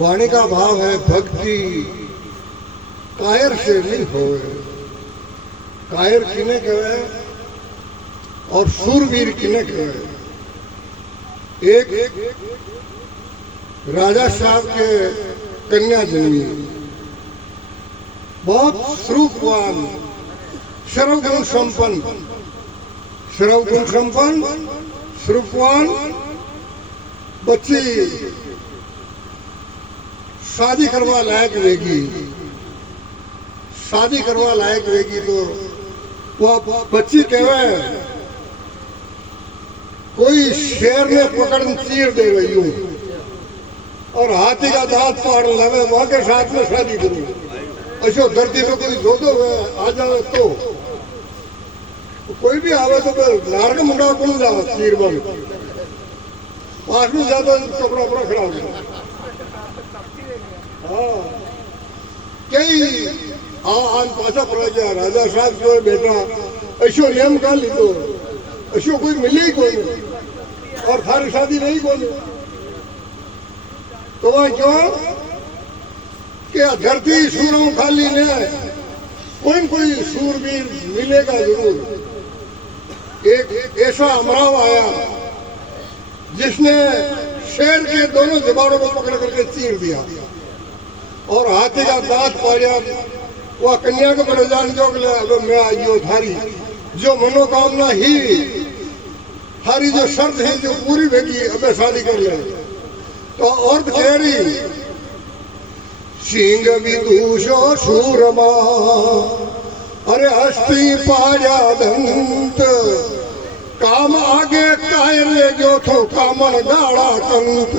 वाणी का भाव है भक्ति कायर से नहीं होए। कायर किने कहे और सूरवीर किने कहे। एक राजा साहब के कन्या जन्मी, बहुत स्वरूपवान, सर्वगुण संपन्न, सर्वगुण संपन्न, स्वरूपवान बच्ची शादी करवा लायक वेगी। शादी करवा लायक वेगी तो वह बच्ची कहे कोई शेर ने पकड़ चीर दे रही हूं और हाथी का दांत पाड़ लगे वहां के साथ में शादी करूं। ऐसे धरती पे कोई दो आ जाए तो कोई भी आवे तो नारग मुंडा कौन जावे चीर बन पास में ज्यादा कपड़ा उपड़ा खड़ा हो। हाँ कई आज पाछा पड़ा गया राजा साहब जो है बेटा ऐसो नियम का लीधो ऐसो कोई मिले ही कोई नहीं और थारी शादी नहीं कोई। तो वह क्यों कि धरती सूरों खाली ने कोई सूरवीर मिलेगा जरूर। एक ऐसा अमराव आया जिसने शेर के दोनों जबानों को पकड़ करके चीर दिया और हाथी का दांत पाया। वह कन्या को बड़े जान जोग ले अब मैं आइयो थारी जो मनोकामना ही थारी जो शर्त है जो पूरी होगी अब शादी कर ले। तो औरत कह रही सिंह विदूषो सूरमा अरे हस्ती पाया दंत काम आगे कायर ले गयो थो कामन गाड़ा कंत।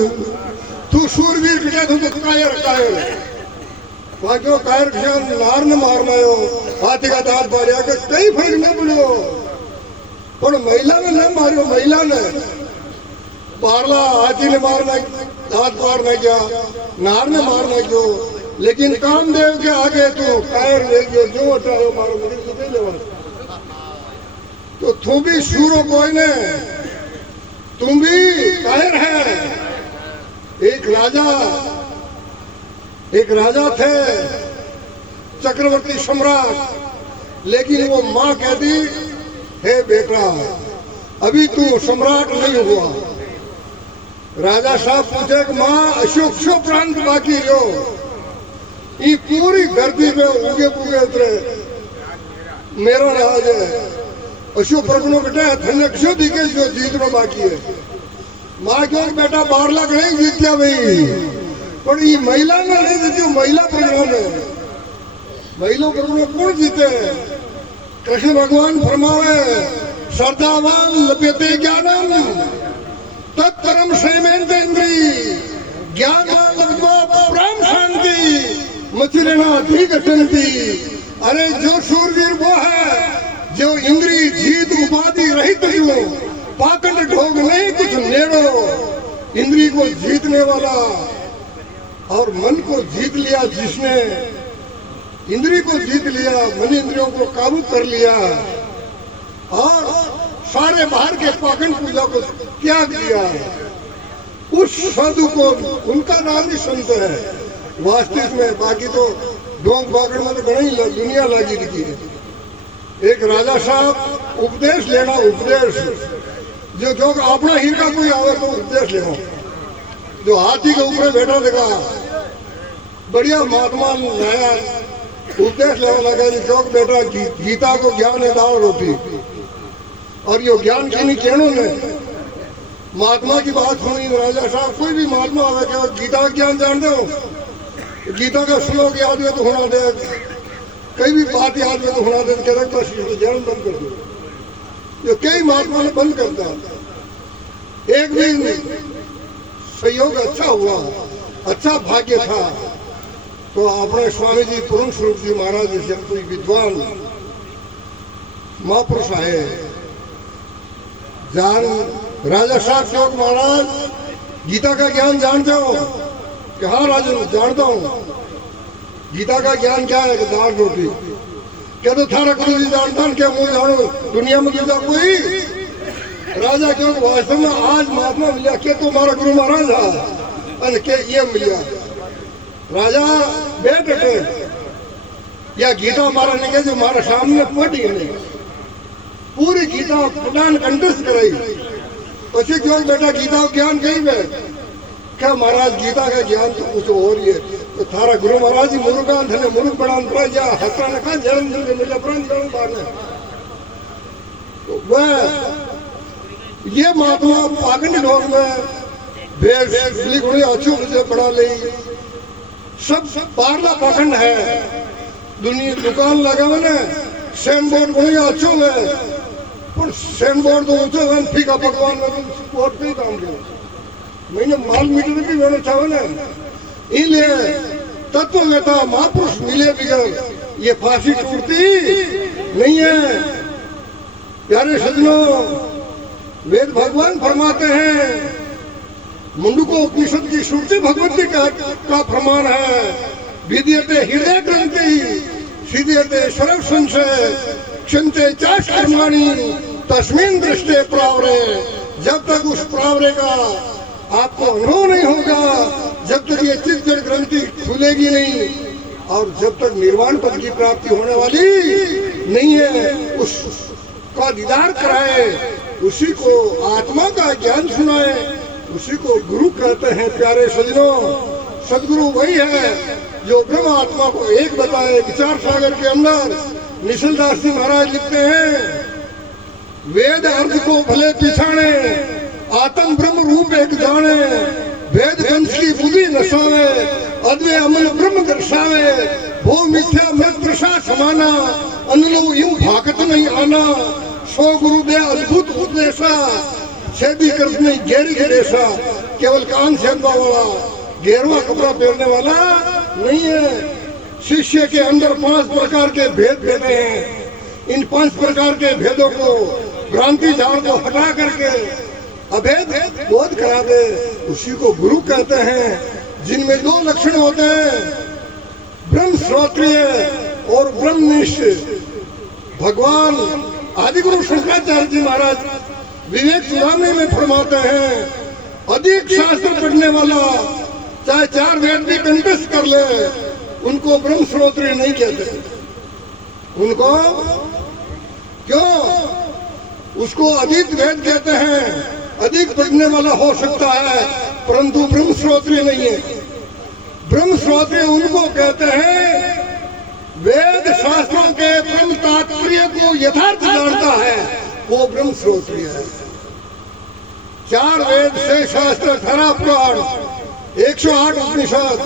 तू सूरवीर कटे तो कायर कायर बाकी कायर नार ने मारना हो हाथी का दांत मारिया के कई फर्क न पड़ो पर महिला ने न मारो। महिला ने बारला हाथी ने मारना दांत मारना क्या नार ने मारना क्यों लेकिन कामदेव के आगे तू कायर ले गयो जो हटाओ मारो मुझे तो नहीं लेवा। तो तू भी सूरो कोई ने तुम भी कायर है। एक राजा थे चक्रवर्ती सम्राट लेकिन वो माँ कहती हे बेटा अभी तू सम्राट नहीं हुआ। राजा साहब पूछे कि माँ अशोक शो प्रांत बाकी रहो ये पूरी धरती पे उगे पुगे उतरे मेरा राज है अशोक प्रगुणों बेटा धन्य क्यों दिखे जो जीतना बाकी है। माँ क्यों बेटा 12 लाख नहीं जीतिया भाई पर ये महिला ने नहीं जीती। महिला प्रगुणों ने महिला प्रगुणों कौन जीते। कृष्ण भगवान फरमावे श्रद्धावान लभ्यते ज्ञानम तत्परम संयमेन इंद्री ज्ञानवान लब्ध्वा परम शांति मचिरेणा अधिक शांति। अरे जो सूरवीर वो है जो इंद्री जीत उपाधि रहित जो पाखंड ढोंग नहीं कुछ नेड़ो इंद्री को जीतने वाला और मन को जीत लिया जिसने इंद्री को जीत लिया मन इंद्रियों को काबू कर लिया और सारे बाहर के पाखंड पूजा को त्याग दिया उस साधु को उनका नाम ही संत है वास्तविक में। बाकी तो ढोंग पाखंड में तो घनी दुनिया लगी दिखी है। एक राजा साहब उपदेश लेना उपदेश जो अपना हीर का कोई आवे तो उपदेश लेना। जो हाथी के ऊपर बैठा देखा बढ़िया महात्मा नया उपदेश लेने लगा कि क्यों बेटा गीता को ज्ञान है दाल रोटी और यो ज्ञान की नहीं कहनों ने महात्मा की बात सुनी। राजा साहब कोई भी महात्मा आवे क्या गीता का ज्ञान जानते हो गीता का श्लोक याद है तो होना दे कई भी बात याद में तो होना दे कहता ज्ञान बंद कर दो। जो कई महात्मा ने बंद कर दिया। एक दिन सहयोग अच्छा हुआ अच्छा भाग्य था तो अपने स्वामी जी पूर्ण स्वरूप जी महाराज जैसे कोई विद्वान महापुरुष आए जान राजा साहब चौक महाराज गीता का ज्ञान जानते हो कि हाँ राजन जानता हूँ। गीता का ज्ञान क्या है कि दाल रोटी क्या तो थारा गुरु जी जानता क्या मुझे जानो दुनिया में गीता कोई राजा क्यों वास्तव में आज महात्मा मिला के तुम्हारा गुरु महाराज है के ये मिला राजा बैठ उठे या गीता महाराज ने कहा जो हमारे सामने पढ़ी नहीं पूरी गीता प्रदान कंठस्थ कराई પછી क्यों बेटा गीता ज्ञान कही वे क्या महाराज गीता का ज्ञान तो कुछ और ही है तो थारा गुरु महाराज जी मुरुगान थे मुरुग बनान पर जा हसरा ने कहा जन्म दिन मिले प्रांत करूं बाने तो वह ये महात्मा पागंडी लोग में भेड़ बिजली गुड़ी अच्छी से बड़ा ले सब पारला पाखंड है दुनिया दुकान लगा मैंने सेम बोर्ड गुड़ी अच्छो है पर सेम बोर्ड तो ऊंचो है फीका पकवान में स्पोर्ट पे काम किया मैंने माल मीटर भी मैंने चाहे ना इसलिए तत्ववेता महापुरुष मिले बिगड़ ये फांसी टूटती नहीं है प्यारे सज्जनों वेद भगवान फरमाते हैं मुंडको उपनिषद की श्रुति भगवती का प्रमाण है विद्यते हृदय ग्रंथि सिद्ध्यते सर्व संशय क्षंते चाश कर्माणि तस्मिन् दृष्टे प्रावरे जब तक उस प्रावरे का आपको अनुभव नहीं होगा जब तक ये चित्त ग्रंथि खुलेगी नहीं और जब तक निर्वाण पद की प्राप्ति होने वाली नहीं है उसका दीदार कराए उसी को आत्मा का ज्ञान सुनाए उसी को गुरु कहते हैं प्यारे सज्जनों सदगुरु वही है जो ब्रह्म आत्मा को एक बताए विचार सागर के अंदर निश्चलदास जी महाराज लिखते हैं वेद अर्थ को भले पिछाने आत्म ब्रह्म रूप एक जाने वेद वंश की बुद्धि नसावे अद्वै अमल ब्रह्म दर्शावे भो मिथ्या मृत प्रसा समाना अनलो यूं भागत नहीं आना सो गुरु दे अद्भुत उपदेशा छेदी कर नहीं गहरी गहरेसा केवल कान छेदवा वाला गेरवा कपड़ा पहनने वाला नहीं है शिष्य के अंदर 5 प्रकार के भेद भेदे हैं इन 5 प्रकार के भेदों को भ्रांति जाल को हटा करके अभेद बोध करा दे उसी को गुरु कहते हैं जिनमें 2 लक्षण होते हैं ब्रह्म श्रोत्रिय और ब्रह्मनिष्ठ भगवान आदि गुरु शंकराचार्य जी महाराज विवेक चुराने में फरमाते हैं अधिक शास्त्र पढ़ने वाला चाहे 4 वेद भी कंठस्थ कर ले उनको ब्रह्म श्रोत्रिय नहीं कहते उनको क्यों उसको अधिक वेद कहते हैं अधिक पढ़ने वाला हो सकता है परंतु ब्रह्म श्रोत्रिय नहीं है ब्रह्म श्रोत्रिय उनको कहते हैं वेद शास्त्रों के ब्रह्म तात्पर्य को यथार्थ जानता है वो ब्रह्म श्रोत्रिय है 4 वेद से शास्त्र 18 पुराण 108 उपनिषद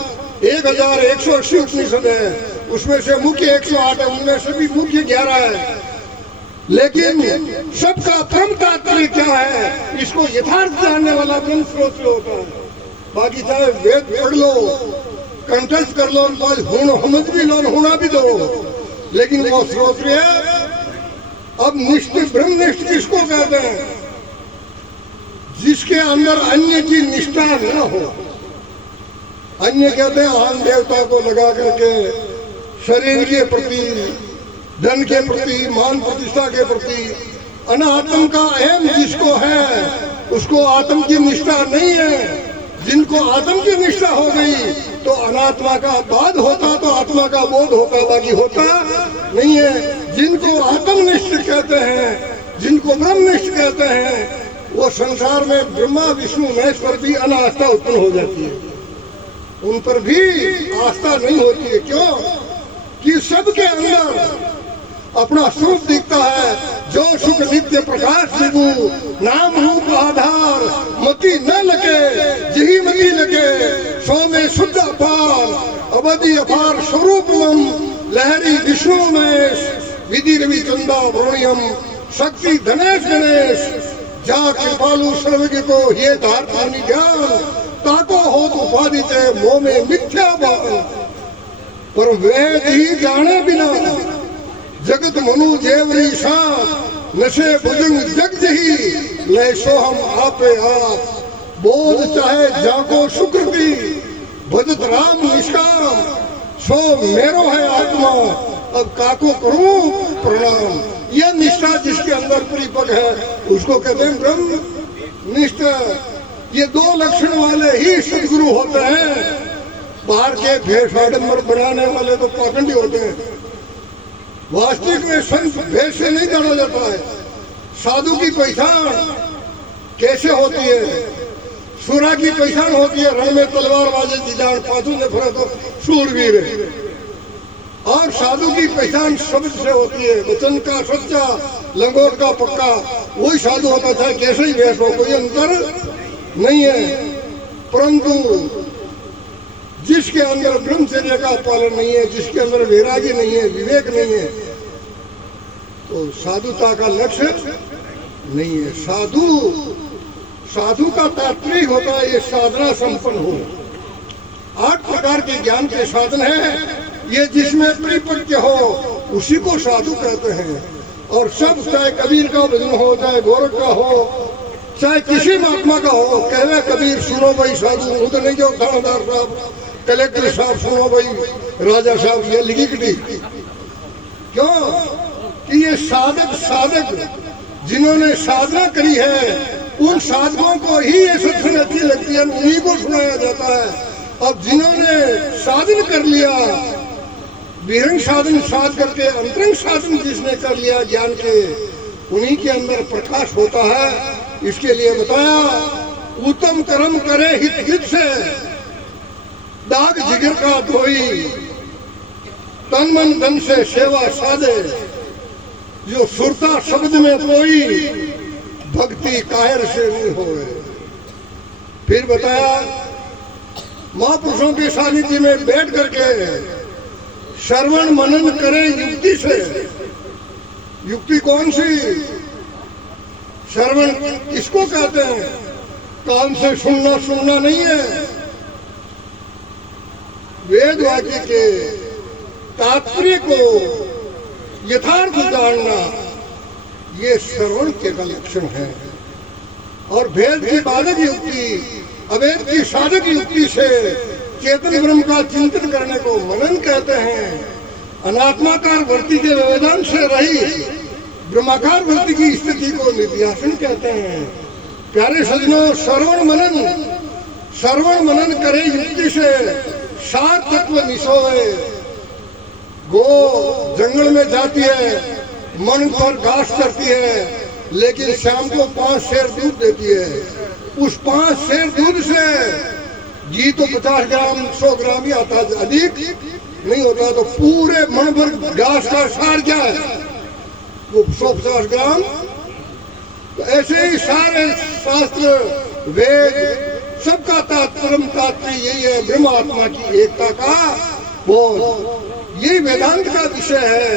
1180 उपनिषद है उसमें से मुख्य 108 है उनमें से भी मुख्य 11 है लेकिन सबका परम तात्पर्य क्या है इसको यथार्थ जानने वाला ब्रह्म श्रोत्रिय होता है बाकी चाहे वेद पढ़ लो कंठस्थ कर लो समझ भी लो होना भी दो लेकिन वो श्रोत्रिय अब निष्ठ ब्रह्मनिष्ठ किसको कहते हैं जिसके अंदर अन्य की निष्ठा न हो अन्य कहते हैं आन देवता को लगा करके शरीर के प्रति धन के प्रति मान प्रतिष्ठा के प्रति अनात्म का एम जिसको है उसको आत्म की निष्ठा नहीं है जिनको आत्म की निष्ठा हो गई तो अनात्मा का बाध होता तो आत्मा का बोध होता बाकी होता नहीं है जिनको आत्मनिष्ठ कहते हैं जिनको ब्रह्मनिष्ठ कहते हैं वो संसार में ब्रह्मा विष्णु महेश पर भी अनास्था उत्पन्न हो जाती है उन पर भी आस्था नहीं होती है क्यों कि सबके अंदर अपना स्वरूप दिखता है जो सुख नित्य प्रकाश विभु नाम रूप आधार मति न लगे जही मति लगे सो में शुद्ध अपार अवधि अपार स्वरूपम लहरी विष्णु महेश विधि रवि चंदा वरुणियम शक्ति धनेश गणेश जा कृपालु सर्वज्ञ को ये धार पानी ज्ञान ताको हो तो उपाधि चे मोह में मिथ्या बान पर वेद ही जाने बिना जगत मनु जेवरी शाह नशे भुजंग जग जही ले सो हम आपे आप बोध चाहे जाको सुकृति भजत राम निष्काम सो मेरो है आत्मा अब काको करूं प्रणाम यह निष्ठा जिसके अंदर परिपक्व है उसको कहते हैं ब्रह्म निष्ठा ये 2 लक्षण वाले ही सदगुरु होते हैं बाहर के भेष आडंबर बनाने वाले तो पाखंडी होते हैं। वास्तविक में संत भेष से नहीं जाना जाता है। साधु की पहचान कैसे होती है? सूरा की पहचान होती है रण में तलवार बाजे की जान, पाछू से फरे तो शूरवीर है। और साधु की पहचान शब्द से होती है, वचन का सच्चा, लंगोट का पक्का। वही साधु होता था, कैसे ही वेश हो, कोई अंतर नहीं है। परंतु जिसके अंदर ब्रह्मचर्य का पालन नहीं है, जिसके अंदर वैराग्य नहीं है, विवेक नहीं है, तो साधुता का लक्ष्य नहीं है। साधु का तात्पर्य होता है ये साधना संपन्न हो। 8 प्रकार के ज्ञान के साधन है, ये जिसमें परिपक्व हो उसी को साधु कहते हैं। और सब, चाहे कबीर का भजन हो, चाहे गोरख का हो, चाहे किसी महात्मा का हो, कहवे कबीर सुनो भाई साधु, उधर नहीं जो थानेदार साहब, कलेक्टर साहब, सुनो भाई राजा साहब, ये लिखी कटी क्यों? कि ये साधक जिन्होंने साधना करी है, उन साधकों को ही ये सत्संग अच्छी लगती है, उन्हीं को सुनाया जाता है। अब जिन्होंने साधन कर लिया, विहंग साधन साध करके अंतरंग साधन जिसने कर लिया ज्ञान के, उन्हीं के अंदर प्रकाश होता है। इसके लिए बताया, उत्तम कर्म करे हित हित से, दाग जिगर का धोई, तन मन धन से सेवा साधे, जो सुरता शब्द में कोई, भक्ति कायर से नहीं होए। फिर बताया, महापुरुषों के सानिध्य में बैठ करके श्रवण मनन करे युक्ति से। युक्ति कौन सी? श्रवण किसको कहते हैं? कान से सुनना नहीं है। वेद वाक्य के तात्पर्य को यथार्थ जानना, ये श्रवण के लक्षण है। और भेद की बाधक युक्ति, अवेद की साधक युक्ति से चेतन ब्रह्म का चिंतन करने को मनन कहते हैं। अनात्माकार वृत्ति के वेदांत से रही ब्रह्माकार वृत्ति की स्थिति को निध्यासन कहते हैं। प्यारे सज्जनों, श्रवण मनन करे युक्ति से, सार तत्व निसोए। गो जंगल में जाती है, मन पर घास करती है, लेकिन शाम को 5 सेर दूध देती है। उस 5 सेर दूध से घी तो 50 ग्राम 100 ग्राम ही आता है, अधिक नहीं होता। तो पूरे मन भर घास का सार क्या है? वो 150 ग्राम। तो ऐसे ही सारे शास्त्र, वेद, सबका तात्पर्य यही है, ब्रह्म आत्मा की एकता का बोध। ये वेदांत का विषय है।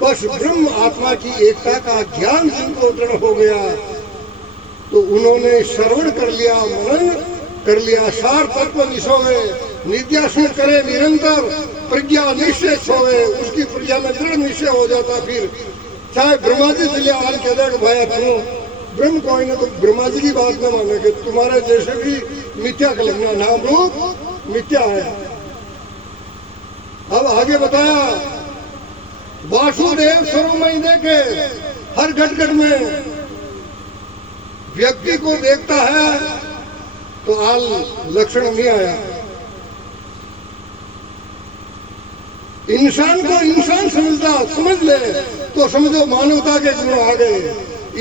बस ब्रह्म आत्मा की एकता का ज्ञान जिनको दृढ़ हो गया, तो उन्होंने श्रवण कर लिया, मनन कर लिया, सार तत्व निसोवे, निध्यासन करे निरंतर, प्रज्ञा निश्चय सोवे, उसकी प्रज्ञा में दृढ़ निश्चय हो जाता। फिर चाहे ब्रह्मा जी चलिए आज कह दे भाई सुनो ब्रह्म कोई ना, तो ब्रह्मा जी की बात न माने कि तुम्हारे जैसे भी मिथ्या कल्पना, नाम रूप मिथ्या है। अब आगे बताया, वासुदेव सर्वमय देखे, हर घट घट में व्यक्ति को देखता है तो आल लक्षण नहीं आया। इंसान को इंसान समझ ले तो समझो मानवता के गुण आ गए।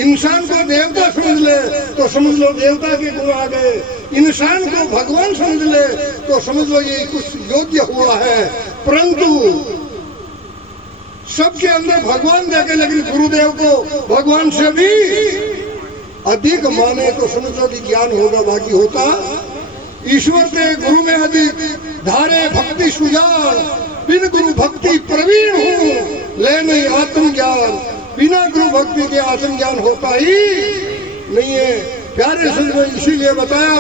इंसान को देवता समझ ले तो समझ लो देवता के गुण आ गए। इंसान को भगवान समझ ले तो समझ लो ये कुछ योग्य हुआ है। परंतु सबके अंदर भगवान देखे, लेकिन गुरुदेव को भगवान से भी अधिक माने तो समझ लो कि ज्ञान होगा, बाकी होता ईश्वर के गुरु में अधिक धारे भक्ति सुजान, बिन गुरु भक्ति प्रवीण हूँ ले नहीं आत्मज्ञान। बिना गुरु भक्ति के आत्मज्ञान होता ही नहीं है। प्यारे सज्जनों, इसीलिए बताया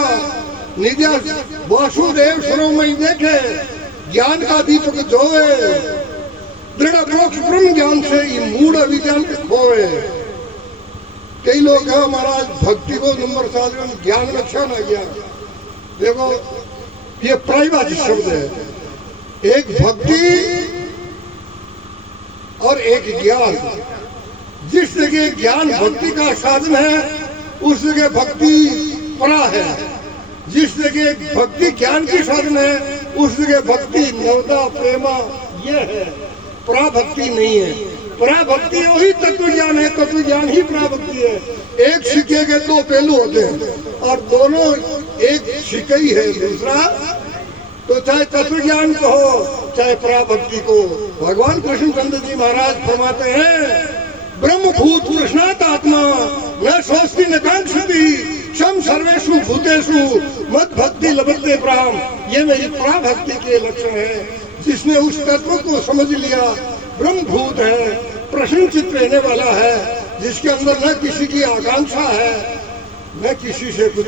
निध्या वासुदेव सर्वमय देखे, ज्ञान का दीपक जोए, दृढ़ मोक्ष ब्रह्म ज्ञान से मूढ़ अभिज्ञान खोए। कई लोग हैं महाराज भक्ति को नंबर 7 में, ज्ञान में अच्छा ना गया। देखो ये प्राइवेट शब्द है, एक भक्ति और एक ज्ञान। जिस जगह ज्ञान भक्ति का साधन है उस जगह भक्ति परा है, जिस जगह भक्ति ज्ञान की साधन है उस जगह भक्ति नवता प्रेमा ये है, पराभक्ति नहीं है। पराभक्ति वही तत्व ज्ञान है, तत्व ज्ञान ही पराभक्ति है। एक सिक्के के दो पहलू होते हैं और दोनों एक सिक्का ही है। दूसरा तो चाहे तत्व ज्ञान को हो चाहे पराभक्ति को, भगवान कृष्णचंद्र जी महाराज फरमाते हैं ब्रह्मभूत कृष्णात आत्मा न स्वस्ति न कांक्षति सम सर्वेषु भूतेषु मद भक्ति लभते प्राम। ये मेरी पराभक्ति के लक्षण है। जिसने उस तत्व को समझ लिया, ब्रह्मभूत है, प्रसन्नचित्त रहने वाला है, जिसके अंदर न किसी की आकांक्षा है न किसी से कुछ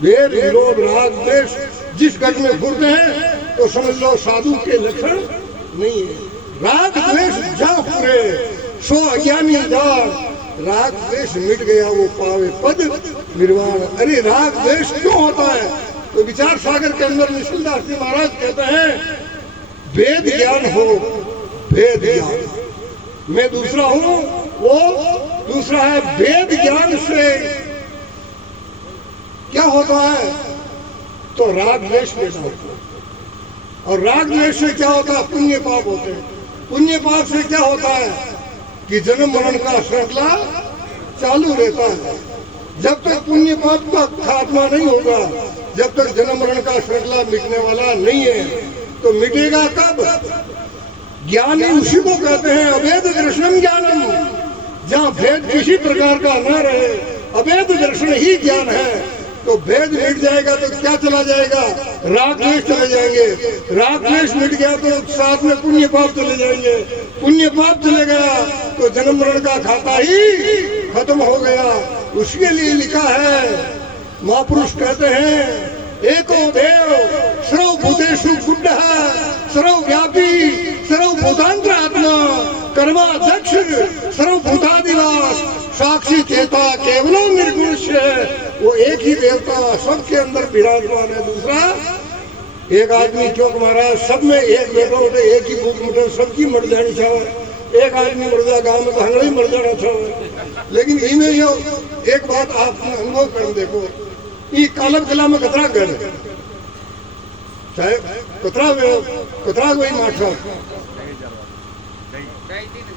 भेद विरोध राग द्वेष जिस गढ़ में घुरते हैं तो समझ लो साधु के लक्षण नहीं है। राग द्वेष जा पूरे सो अज्ञानी दार, राग द्वेष मिट गया वो पावे पद निर्वाण। अरे राग द्वेष क्यों होता है? तो विचार सागर के अंदर निशिलदास जी महाराज कहते हैं वेद ज्ञान हो, वेद ज्ञान। मैं दूसरा हूं, वो दूसरा है। वेद ज्ञान से क्या होता है? तो राग द्वेष पैदा होता है। और राग द्वेष से क्या होता है? पुण्य पाप होते हैं। पुण्य पाप से क्या होता है कि जन्म मरण का श्रृंखला चालू रहता है। जब तक पुण्य पाप का खात्मा नहीं होगा, जब तक जन्म मरण का श्रृंखला मिटने वाला नहीं है। तो मिटेगा कब? ज्ञानी उसी को कहते हैं अभेद दर्शनम ज्ञानम। जहाँ भेद किसी प्रकार का न रहे, अभेद दर्शन ही ज्ञान है। तो भेद मिट जाएगा तो क्या चला जाएगा? राग द्वेष चले जाएंगे। राग द्वेष मिट गया तो साथ में पुण्य पाप चले जाएंगे। पुण्य पाप चले गया तो जन्म मरण का खाता ही खत्म हो गया। उसके लिए लिखा है, महापुरुष कहते हैं एको देव सर्वभूतेषु गुड्डः सर्वव्यापी सर्वभूतांतर आत्मा कर्माध्यक्ष सर्वभूतादिवास साक्षी चेता केवलो निर्गुण। वो एक ही देवता सबके अंदर विराजमान है। दूसरा एक आदमी क्योंकि महाराज सब में एक बेटा होते, एक ही भूख मुठे सबकी मर जानी चाहिए। एक आदमी मर जा गाँव में तो हंगड़ा ही मर जाना चाहिए। लेकिन इनमें यो एक बात आपने अनुभव कर देखो, ये कालब कला में कतरा कर चाहे कतरा वही माठा।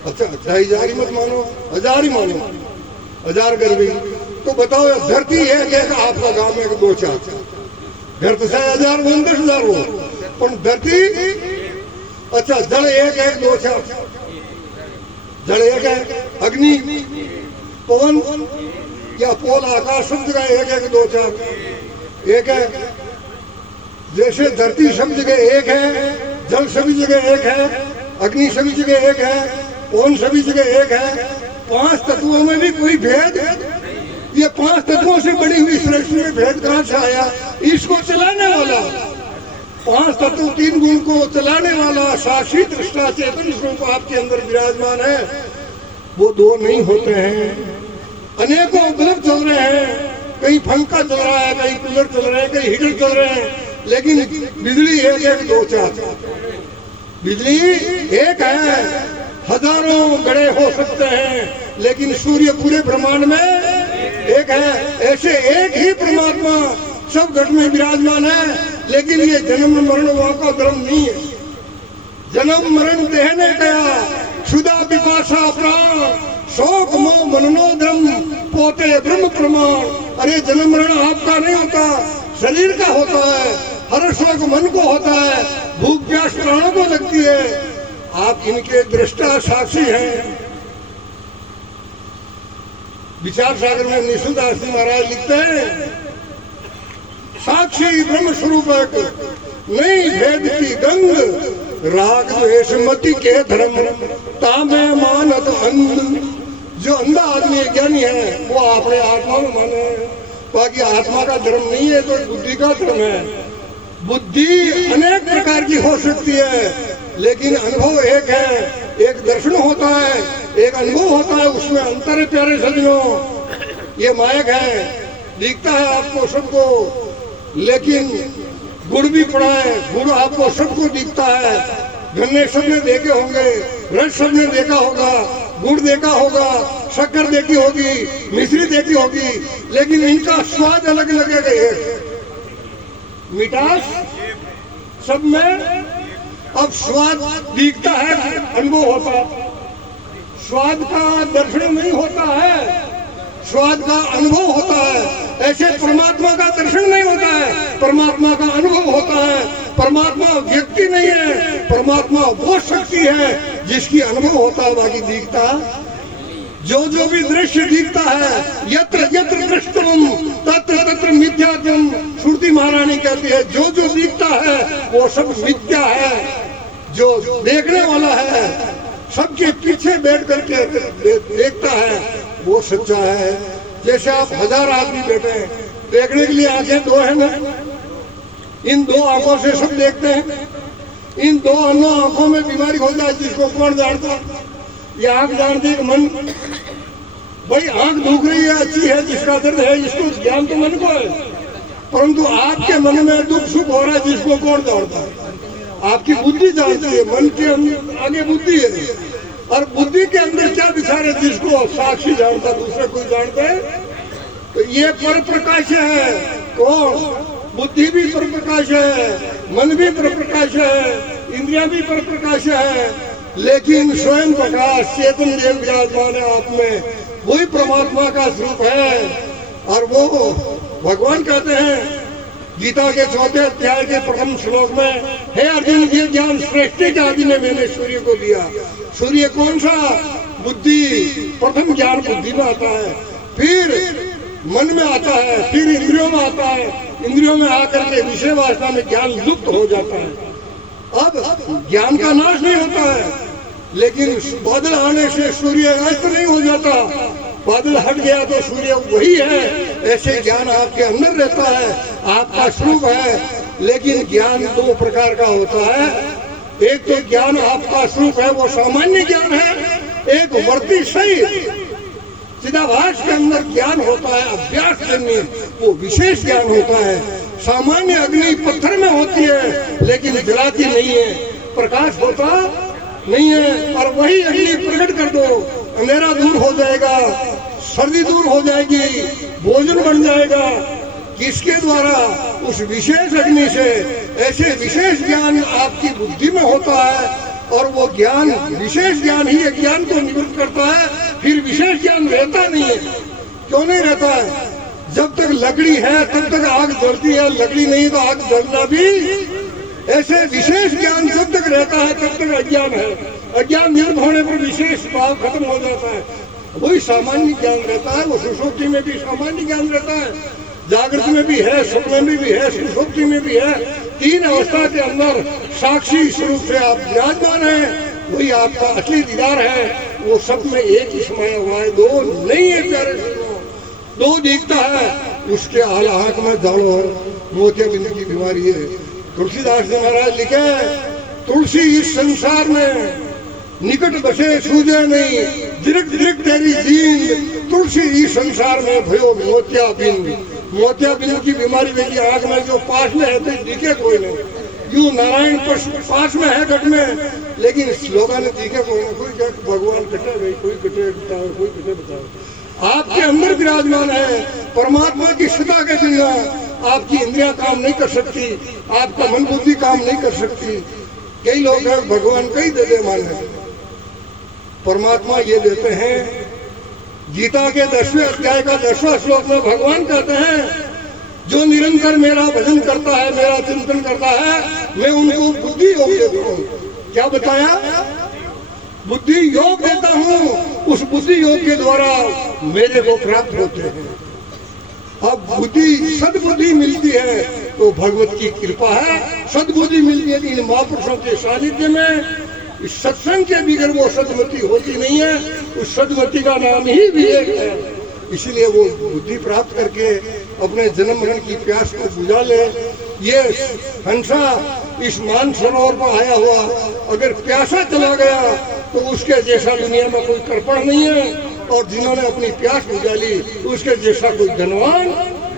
अच्छा 2000 ही मत मानो, 1000 ही मानो, 1000 कर भी तो बताओ धरती है क्या आपका गांव में 2-4 घर तो चाहे 1000 हो 10,000 हो, पर धरती अच्छा जल एक है 2-4 जल एक है, अग्नि पवन या पोल आकाश सब जगह एक है 2-4 एक है। जैसे धरती सब जगह एक है, जल सभी जगह एक है, अग्नि सभी जगह एक है, पवन सभी जगह एक है। 5 तत्वों में भी कोई भेद? ये 5 तत्वों से बड़ी हुई सृष्टि में भेद कहां से आया? इसको चलाने वाला 5 तत्व 3 गुण को चलाने वाला साक्षी दृष्टा चेतन स्वरूप आपके अंदर विराजमान है। वो 2 नहीं होते हैं, अनेकों बल्ब चल रहे हैं, कहीं पंखा चल रहा है, कहीं कूलर चल रहे हैं, कहीं हीटर चल रहे हैं, लेकिन बिजली एक है 2-4 बिजली एक है। हजारों गड़े हो सकते हैं लेकिन सूर्य पूरे ब्रह्मांड में एक है। ऐसे एक ही परमात्मा सब घट में विराजमान है, लेकिन ये जन्म मरण वहां का धर्म नहीं है। जन्म मरण देहने गया क्षुदा पिपासा प्राण शोक मोह मननो धर्म पोते ब्रह्म प्रमाण। अरे जन्म मरण आपका नहीं होता, शरीर का होता है। हर शोक मन को होता है, भूख प्यास प्राणों को लगती है। आप इनके दृष्टा साक्षी हैं। विचार सागर में निशिलदास जी महाराज लिखते हैं साक्षी ब्रह्म स्वरूप नहीं भेद की गंग राग द्वेष मति के धर्म तामे मानत अंध। जो अंधा आदमी ज्ञानी है वो अपने आत्मा में माने, बाकी आत्मा का धर्म नहीं है तो बुद्धि का धर्म है। बुद्धि अनेक प्रकार की हो सकती है लेकिन अनुभव एक है। एक दर्शन होता है, एक अनुभव होता है, उसमें अंतर है। प्यारे सज्जनों, ये मायक है, दिखता है आपको सबको, लेकिन गुड़ भी पड़ा है। गुड़ आपको सबको दिखता है। गन्ने सबने देखे होंगे, रस सबने देखा होगा, गुड़ देखा होगा, शक्कर देखी होगी, मिश्री देखी होगी, लेकिन इनका स्वाद अलग लगेगा। मिठास सब में अब स्वाद दिखता है, अनुभव होता है। स्वाद का दर्शन नहीं होता है, स्वाद का अनुभव होता है। ऐसे परमात्मा का दर्शन नहीं होता है, परमात्मा का अनुभव होता है। परमात्मा व्यक्ति नहीं है, परमात्मा वो शक्ति है जिसकी अनुभव होता है, बाकी दिखता जो भी दृश्य दिखता है। यत्र यत्र दृष्टम तत्र तत्र मिथ्यात्वम, श्रुति महारानी कहती है जो दिखता है वो सब मिथ्या है। जो देखने वाला है, सबके पीछे बैठ करके देखता है, वो सच्चा है। जैसे आप 1000 आदमी बैठे हैं, देखने के लिए आंखें 2 है ना, इन 2 आंखों से सब देखते हैं। इन 2 आंखों में बीमारी हो जाए जिसको कौन जानता? ये आंख जानती है, मन भाई आंख दुख रही है, अच्छी है, जिसका दर्द है, इसको ज्ञान तो मन को है। परंतु आपके मन में दुख सुख हो रहा है, जिसको कौन जानता है? आपकी बुद्धि जानती है, मन के आगे बुद्धि है। और बुद्धि के अंदर क्या विचार है जिसको साक्षी जानता, दूसरा कोई जानता है? तो ये पर प्रकाश है। कौन? बुद्धि भी पर प्रकाश है, मन भी पर प्रकाश है, इंद्रिया भी पर प्रकाश है। लेकिन स्वयं प्रकाश चेतन देव विराजमान है आप में, वही परमात्मा का स्वरूप है। और वो भगवान कहते हैं गीता के 4 अध्याय के प्रथम श्लोक में, हे अर्जुन ये ज्ञान सृष्टि के आदि में मैंने सूर्य को दिया। सूर्य कौन सा? बुद्धि। प्रथम ज्ञान बुद्धि में आता है, फिर मन में आता है, फिर इंद्रियों में आता है। इंद्रियों में आकर के विषय वासना में ज्ञान लुप्त हो जाता है। अब ज्ञान का नाश नहीं होता है, लेकिन बादल आने से सूर्य अस्त नहीं हो जाता। बादल हट गया तो सूर्य वही है। ऐसे ज्ञान आपके अंदर रहता है, आपका स्वरूप है। लेकिन ज्ञान 2 प्रकार का होता है। एक तो ज्ञान आपका स्वरूप है, वो सामान्य ज्ञान है। एक वर्ती सही चिदाभास के अंदर ज्ञान होता है, अभ्यास जन्य, वो विशेष ज्ञान होता है। सामान्य अग्नि पत्थर में होती है लेकिन जलाती नहीं है, प्रकाश होता नहीं है। और वही अग्नि प्रकट कर दो, अंधेरा दूर हो जाएगा, सर्दी दूर हो जाएगी, भोजन बन जाएगा। किसके द्वारा? उस विशेष अग्नि से। ऐसे विशेष ज्ञान आपकी बुद्धि में होता है, और वो ज्ञान विशेष ज्ञान ही ज्ञान को निवृत्त करता है। फिर विशेष ज्ञान रहता नहीं है। क्यों नहीं रहता है? जब तक लकड़ी है तब तक आग जलती है, लकड़ी नहीं तो आग जलना भी। ऐसे विशेष ज्ञान जब तक रहता है तब तक अज्ञान है। अज्ञान निवृत्त होने पर विशेष भाव खत्म हो जाता है, वही सामान्य ज्ञान रहता है। वो सुषुप्ति में भी सामान्य ज्ञान रहता है, जागृत में भी है, स्वप्न में भी है, सुषुप्ति में भी है। 3 अवस्था के अंदर साक्षी स्वरूप से आप विराजमान हैं, वही आपका असली दीदार है। वो सब में एक ही समाया हुआ है, 2 नहीं है प्यारे सुनो। 2 दिखता है, उसके आंख में दानो मोतियाबिंद की बीमारी है। तुलसीदास जी महाराज लिखे, तुलसी इस संसार में निकट बसे सूझे नहीं, दिरक दिरक तेरी जींद। तुलसी इस संसार में भयो मोतियाबिंद। मोतियाबिंद की बीमारी मेरी आंख में जो पास में है तो दिखे कोई नहीं। यूं नारायण पास में है घट में, लेकिन श्लोका ने दिखे कोई नहीं। कोई भगवान कटे गई, कोई कटे बताओ, कोई कटे बताओ। आपके अंदर विराजमान है परमात्मा की सदा के बिना आपकी इंद्रियां काम नहीं कर सकती, आपका मन बुद्धि काम नहीं कर सकती। कई लोग हैं भगवान कई दे दे माने, परमात्मा ये देते हैं। गीता के 10वें अध्याय का 10वां श्लोक में भगवान कहते हैं, जो निरंतर मेरा भजन करता है, मेरा चिंतन करता है, मैं उनको बुद्धि योग देता हूँ। क्या बताया? बुद्धि योग देता हूँ। उस बुद्धि योग के द्वारा मेरे को प्राप्त होते हैं। अब बुद्धि सद्बुद्धि मिलती है तो भगवत की कृपा है। सद्बुद्धि मिलती है इन महापुरुषों के सानिध्य में। इस सत्संग के बिगड़ वो सदमति होती नहीं है। उस सदमति का नाम ही विवेक है। इसीलिए वो बुद्धि प्राप्त करके अपने जन्म मरण की प्यास को बुझा ले। ये हंसा इस मान सरोवर पर आया हुआ अगर प्यासा चला गया तो उसके जैसा दुनिया में कोई कृपण नहीं है, और जिन्होंने अपनी प्यास बुझा ली उसके जैसा कोई धनवान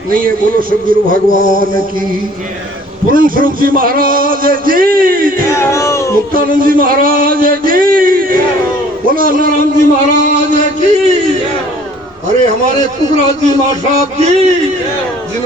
नहीं है। बोलो सदगुरु भगवान की, पूर्ण स्वरूप जी महाराज की, मुक्तानंद जी महाराज की, बोलो नारायण जी महाराज की, अरे हमारे कुकराज जी महाराज की।